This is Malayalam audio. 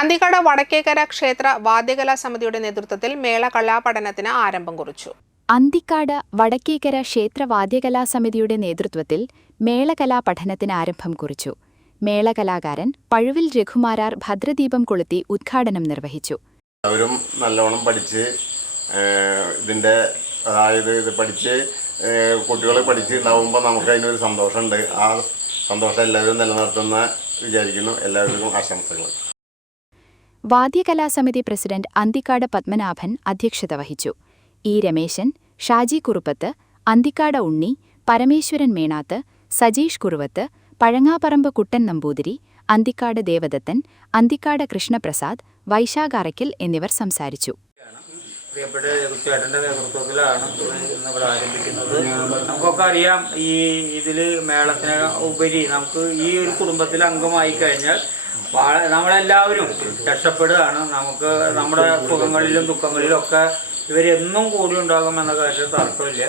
അന്തിക്കാട് വടക്കേക്കര ക്ഷേത്ര വാദ്യകലാ സമിതിയുടെ നേതൃത്വത്തിൽ മേള കലാപഠനത്തിന് ആരംഭം കുറിച്ചു. അന്തിക്കാട് വടക്കേക്കര ക്ഷേത്ര വാദ്യകലാ സമിതിയുടെ നേതൃത്വത്തിൽ മേളകലാ പഠനത്തിന് ആരംഭം കുറിച്ചു. മേളകലാകാരൻ പഴുവിൽ രഘുമാരാർ ഭദ്രദീപം കൊളുത്തി ഉദ്ഘാടനം നിർവഹിച്ചു. അവരും നല്ലോണം പഠിച്ച് ഇത് പഠിച്ച് കുട്ടികൾ പഠിച്ചുണ്ടാവുമ്പോൾ നമുക്ക് അതിനൊരു സന്തോഷമുണ്ട്. ആ സന്തോഷം എല്ലാവരും നിലനിർത്തുന്ന വിചാരിക്കുന്നു. എല്ലാവർക്കും ആശംസകൾ. വാദ്യകലാസമിതി പ്രസിഡന്റ് അന്തിക്കാട് പത്മനാഭൻ അധ്യക്ഷത വഹിച്ചു. ഇ രമേശൻ, ഷാജി കുറുപ്പത്ത്, അന്തിക്കാട് ഉണ്ണി, പരമേശ്വരൻ മേണാത്ത്, സജീഷ് കുറുവത്ത്, പഴങ്ങാപ്പറമ്പ് കുട്ടൻ നമ്പൂതിരി, അന്തിക്കാട് ദേവദത്തൻ, അന്തിക്കാട് കൃഷ്ണപ്രസാദ്, വൈശാഖ് അറയ്ക്കൽ എന്നിവർ സംസാരിച്ചു. പ്രിയപ്പെട്ട ചേട്ടൻ്റെ നേതൃത്വത്തിലാണ് ഇവിടെ ആരംഭിക്കുന്നത്. നമുക്കൊക്കെ അറിയാം, ഇതിൽ മേളത്തിന് ഉപരി നമുക്ക് ഈ ഒരു കുടുംബത്തിൽ അംഗമായി കഴിഞ്ഞാൽ നമ്മളെല്ലാവരും രക്ഷപ്പെടുകയാണ്. നമുക്ക് നമ്മുടെ സുഖങ്ങളിലും ദുഃഖങ്ങളിലും ഒക്കെ ഇവരെന്നും കൂടി ഉണ്ടാകുമെന്ന കാര്യത്തിൽ തർക്കമില്ല.